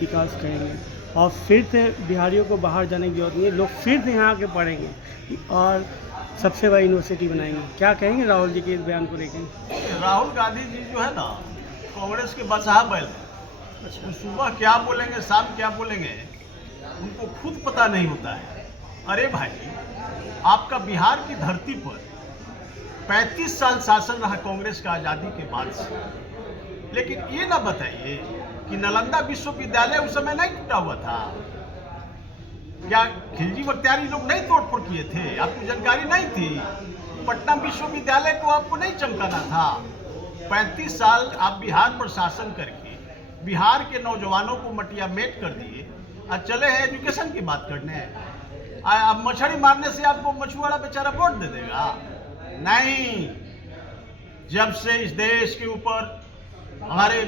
विकास करेंगे और फिर से बिहारियों को बाहर जाने की जरूरत नहीं है, लोग फिर से यहाँ आके पढ़ेंगे और सबसे बड़ी यूनिवर्सिटी बनाएंगे। क्या कहेंगे राहुल जी के इस बयान को लेकर? राहुल गांधी जी जो है ना, कांग्रेस के बसहा बैल हैं। वो सुबह क्या बोलेंगे, शाम क्या बोलेंगे, उनको खुद पता नहीं होता है। अरे भाई, आपका बिहार की धरती पर 35 साल शासन रहा कांग्रेस का आज़ादी के बाद से, लेकिन ये ना बताइए कि नालंदा विश्वविद्यालय उस समय नहीं टूटा हुआ था या खिलजी बख्तियारी लोग नहीं तोड़फोड़ किए थे? आपको जानकारी नहीं थी? पटना विश्वविद्यालय को आपको नहीं चमकाना था? 35 साल आप बिहार पर शासन करके बिहार के नौजवानों को मटिया मेट कर दिए और चले हैं एजुकेशन की बात करने। अब मछली मारने से आपको मछुआरा बेचारा वोट दे देगा? नहीं। जब से इस देश के ऊपर हमारे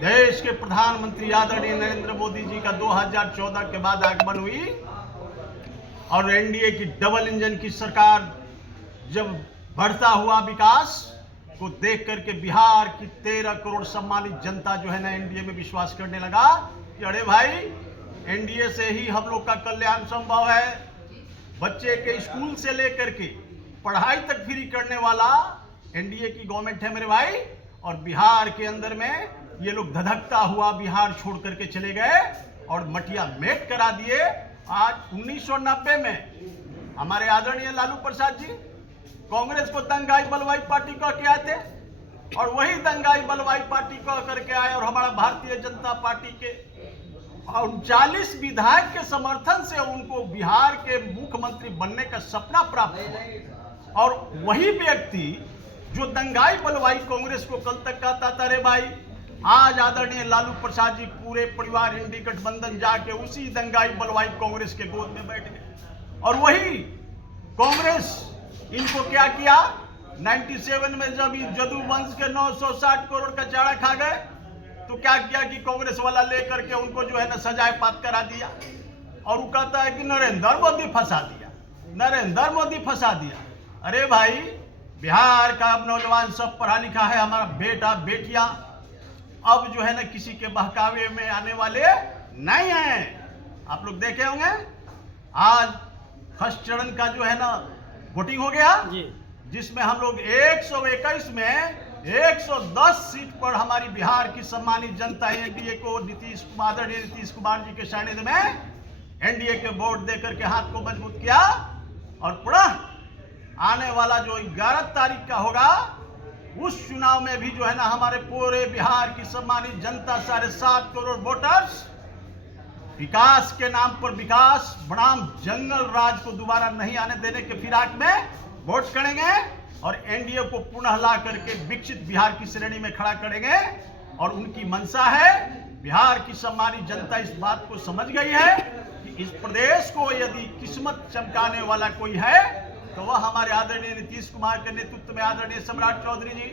देश के प्रधानमंत्री आदरणीय नरेंद्र मोदी जी का 2014 के बाद आगमन हुई और एनडीए की डबल इंजन की सरकार जब बढ़ता हुआ विकास को देख करके बिहार की 13 करोड़ सम्मानित जनता जो है ना, एनडीए में विश्वास करने लगा कि अरे भाई, एनडीए से ही हम लोग का कल्याण संभव है। बच्चे के स्कूल से लेकर के पढ़ाई तक फ्री करने वाला एनडीए की गवर्नमेंट है मेरे भाई। और बिहार के अंदर में ये लोग धधकता हुआ बिहार छोड़ करके चले गए और मटिया मेट करा दिए। आज 1990 में हमारे आदरणीय लालू प्रसाद जी कांग्रेस को दंगाई बलवाई पार्टी कह के आए थे और वही दंगाई बलवाई पार्टी कह करके आए और हमारा भारतीय जनता पार्टी के 39 विधायक के समर्थन से उनको बिहार के मुख्यमंत्री बनने का सपना प्राप्त हुआ। और वही व्यक्ति जो दंगाई बलवाई कांग्रेस को कल तक कहता था, रे भाई, आज आदरणीय लालू प्रसाद जी पूरे परिवार इंडी गठबंधन जाके उसी दंगाई बलवाई कांग्रेस के गोद में बैठ गए। और वही कांग्रेस इनको क्या किया, 97 में जब जदू वंश के 960 करोड़ का चारा खा गए तो क्या किया कि कांग्रेस वाला लेकर के उनको जो है ना सजाए पात करा दिया। और वो कहता है कि नरेंद्र मोदी फंसा दिया, नरेंद्र मोदी फंसा दिया। अरे भाई, बिहार का अब नौजवान सब पढ़ा लिखा है, हमारा बेटा बेटियां अब जो है ना किसी के बहकावे में आने वाले नहीं हैं। आप लोग देखे होंगे आज फर्स्ट चरण का जो है ना वोटिंग हो गया, जिसमें हम लोग 121 में 110 सीट पर हमारी बिहार की सम्मानित जनता एनडीए को आदरणीय नीतीश कुमार जी के सानिध्य में एनडीए के वोट देकर के हाथ को मजबूत किया। और पुनः आने वाला जो 11 तारीख का होगा उस चुनाव में भी जो है ना हमारे पूरे बिहार की सम्मानित जनता 7.5 करोड़ वोटर्स विकास के नाम पर विकास बनाम जंगल राज को दोबारा नहीं आने देने के फिराक में वोट करेंगे और एनडीए को पुनः ला करके विकसित बिहार की श्रेणी में खड़ा करेंगे। और उनकी मंशा है, बिहार की सम्मानित जनता इस बात को समझ गई है कि इस प्रदेश को यदि किस्मत चमकाने वाला कोई है तो वह हमारे आदरणीय नीतीश कुमार के नेतृत्व में आदरणीय सम्राट चौधरी जी,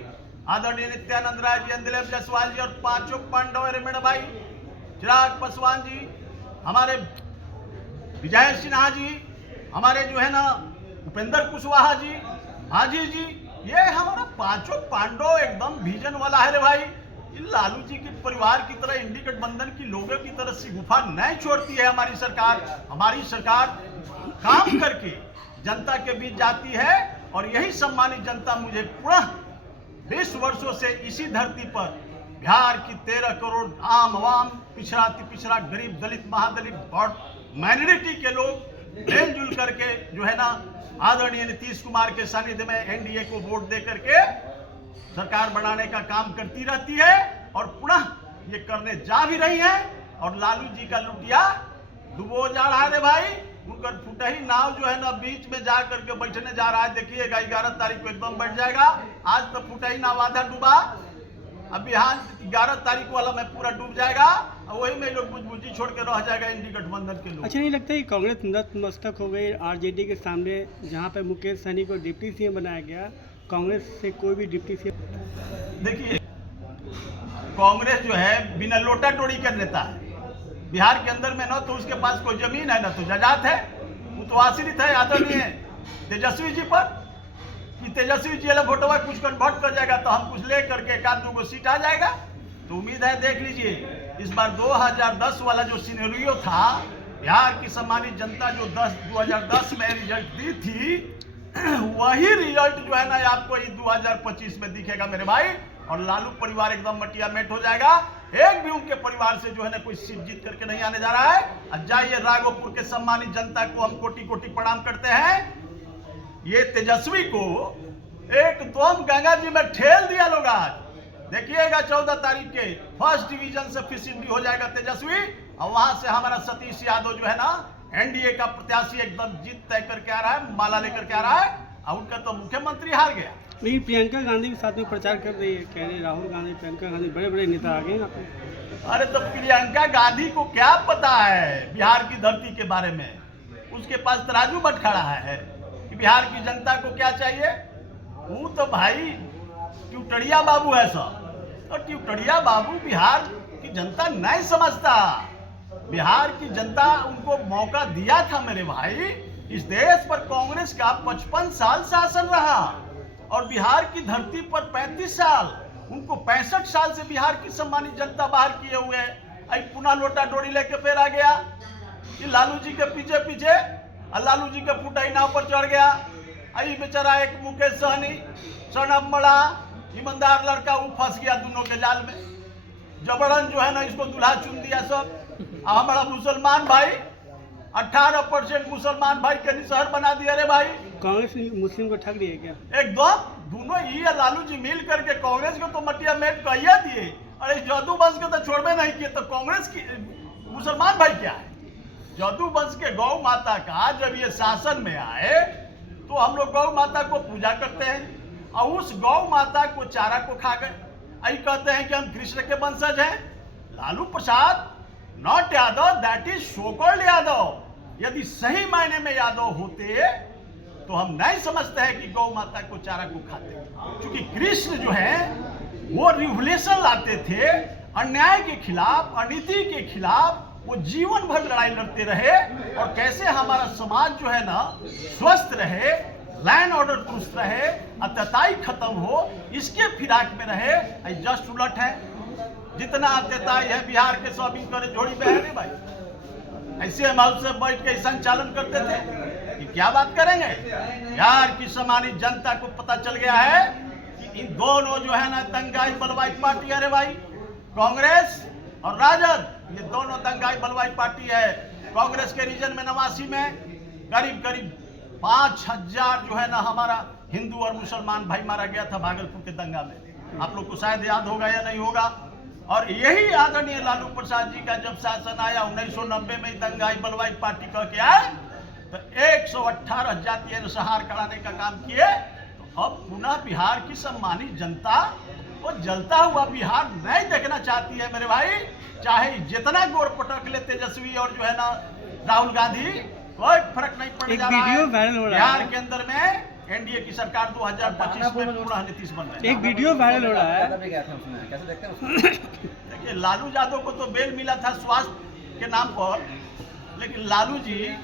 आदरणीय नित्यानंद राय जी, अंजलेब जायसवाल जी और पांचों पांडव रेमेण भाई, चिराग पासवान जी, हमारे विजय सिन्हा जी, हमारे जो है ना उपेंद्र कुशवाहा जी, हाजी जी, ये हमारा पांचों पांडव एकदम विजन वाला है रे भाई। लालू जी के परिवार की तरह इंडी गठबंधन की लोगों की तरह से गुफा नहीं छोड़ती है हमारी सरकार। हमारी सरकार काम करके जनता के बीच जाती है और यही सम्मानित जनता मुझे पुनः 20 वर्षों से इसी धरती पर बिहार की 13 करोड़ आम आवाम, पिछड़ा पिछड़ा, गरीब, दलित, महादलित और माइनॉरिटी के लोग मिलजुल करके जो है ना आदरणीय नीतीश कुमार के सानिध्य में एनडीए को वोट दे करके सरकार बनाने का काम करती रहती है और पुनः ये करने जा भी रही है। और लालू जी का लुटिया डुबो जा रहा है रे भाई, उनका फूटा ही नाव जो है ना बीच में जा करके बैठने जा रहा है। देखिएगा 11 तारीख को एकदम बैठ जाएगा। आज तो फूटा ही नाव आधा डूबा, अब यहाँ 11 तारीख वाला में पूरा डूब जाएगा और वही में लोग बुझबुझी छोड़ के रह जाएगा इंडी गठबंधन के लोग। अच्छा नहीं लगता है कि कांग्रेस नतमस्तक हो गई आरजेडी के सामने, जहाँ पे मुकेश सहनी को डिप्टी सीएम बनाया गया, कांग्रेस से कोई भी डिप्टी सीएम? देखिए, कांग्रेस जो है बिना लोटा टोड़ी कर नेता है। बिहार के अंदर में न तो उसके पास कोई जमीन है, न तो जायदाद है। वो तो आश्रित है आदरणीय तेजस्वी जी पर कि तेजस्वी जी वाला वोटवा कुछ कन्वर्ट कर जाएगा तो हम कुछ ले करके एक आध दो सीट आ जाएगा। तो उम्मीद है, देख लीजिए इस बार 2010 वाला जो सिनेरियो था, बिहार की सम्मानित जनता जो 2010 में रिजल्ट दी थी, वही रिजल्ट जो है ना आपको इस 2025 में दिखेगा मेरे भाई। और लालू परिवार एकदम मटिया मेट हो जाएगा। एक भी उनके परिवार से जो है ना कोई सीट जीत करके नहीं आने जा रहा है। अब जाइए राघोपुर के सम्मानित जनता को हम कोटि कोटि प्रणाम करते हैं। ये तेजस्वी को एकदम गंगा जी में ठेल दिया लोग। आज देखिएगा 14 तारीख के फर्स्ट डिवीजन से फिर हो जाएगा तेजस्वी, और वहां से हमारा सतीश यादव जो है ना एनडीए का प्रत्याशी एकदम जीत तय करके आ रहा है, माला लेकर के आ रहा है। और उनका तो मुख्यमंत्री हार गया। लेकिन प्रियंका गांधी के साथ में प्रचार कर रही है, कह रहे राहुल गांधी, प्रियंका गांधी, बड़े बड़े नेता आ गए यहाँ पे। अरे तो प्रियंका गांधी को क्या पता है बिहार की धरती के बारे में? उसके पास तराजू बट खड़ा है कि बिहार की जनता को क्या चाहिए। वो तो भाई ट्यूटड़िया बाबू है सब, और ट्यूटड़िया बाबू बिहार की जनता नहीं समझता। बिहार की जनता उनको मौका दिया था मेरे भाई। इस देश पर कांग्रेस का 55 साल शासन रहा, और बिहार की धरती पर 35 साल। उनको 65 साल से बिहार की सम्मानित जनता बाहर किए हुए है। आई पुनः लोटा डोरी लेके फिर आ गया कि लालू जी के पीछे पीछे, और लालू जी के फुटाई नाव पर चढ़ गया। आई बेचारा एक मुकेश सहनी सनम बड़ा ईमानदार लड़का, वो फंस गया दोनों के जाल में। जबरन जो है ना इसको दूल्हा चुन दिया सब। हमारा मुसलमान भाई 18% मुसलमान भाई के निशहर बना दिया। रे भाई कांग्रेस ने मुस्लिम को ठग दिया क्या? एकदम दोनों ही लालू जी मिल करके कांग्रेस को तो मटिया मेट कहिया दिए। अरे जदू वंश के तो छोड़वे नहीं किए, तो कांग्रेस की मुसलमान भाई क्या है? जदू वंश के गौ माता का जब ये शासन में आए तो हम लोग गौ माता को पूजा करते हैं, और उस गौ माता को चारा को खा गए। आई कहते हैं कि हम कृष्ण के वंशज हैं। Lalu Prasad not Yadav, that is so called Yadav. यदि सही मायने में यादव होते तो हम नहीं समझते हैं कि गौ माता को चारा को खाते, क्योंकि कृष्ण जो है वो रिवोल्यूशन लाते थे अन्याय के खिलाफ, अनीति के खिलाफ। वो जीवन भर लड़ाई लड़ते रहे, और कैसे हमारा समाज जो है ना स्वस्थ रहे, लैंड ऑर्डर दुरुस्त रहे, अत्याचारी खत्म हो, इसके फिराक में रहे। जस्ट उलट है। जितना अत्याचारी है बिहार के सब करे झोड़ी में है। भाई ऐसे हम से बैठ के संचालन करते थे कि क्या बात करेंगे। बिहार की सम्मानित जनता को पता चल गया है कि इन दोनों जो है ना दंगाई बलवाई पार्टी है। रे भाई कांग्रेस और राजद, ये दोनों दंगाई बलवाई पार्टी है। कांग्रेस के रीजन में 89 में करीब करीब 5000 जो है ना हमारा हिंदू और मुसलमान भाई मारा गया था भागलपुर के दंगा में। आप लोग को शायद याद होगा या नहीं होगा। और यही आदरणीय लालू प्रसाद जी का जब शासन आया 1990 में दंगाई बलवाई पार्टी कह के आए, तो 118 जातीय नरसंहार कराने का काम किए। तो अब पुनः बिहार की सम्मानित जनता वो जलता हुआ बिहार नहीं देखना चाहती है मेरे भाई। चाहे जितना गोर पटक ले तेजस्वी और जो है ना राहुल गांधी, कोई फर्क नहीं पड़ जा रहा है। बिहार के अंदर में एनडीए की सरकार 2025 में पूरा नीतीश बन रहा है। एक वीडियो वायरल हो रहा है, कैसे देखते हैं? देखिए लालू यादव को तो बेल मिला था स्वास्थ्य के नाम पर, लेकिन लालू जी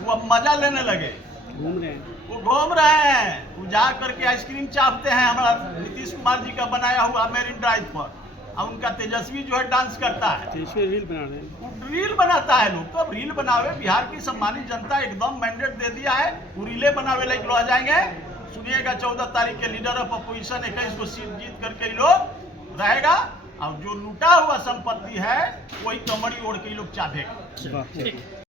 वो अब मजा लेने लगे, घूम रहे हैं। वो घूम रहे हैं। वो जा करके आइसक्रीम चापते हैं हमारा नीतीश कुमार जी का बनाया हुआ मेरिन ड्राइव पर, और उनका तेजस्वी जो है डांस करता है। तेजस्वी रील बना रहे हैं। वो रील बनाता है। लोग तो अब रील बनावे। बिहार की सम्मानित जनता एकदम मैंडेट दे दिया है, वो रीले बनावे लगे आ जाएंगे। सुनिएगा 14 तारीख के लीडर ऑफ अपोजिशन 21 को सीट जीत करके लोग रहेगा, और जो लूटा हुआ संपत्ति है वही कमरी ओढ़ के लोग चाहेगा। वाह।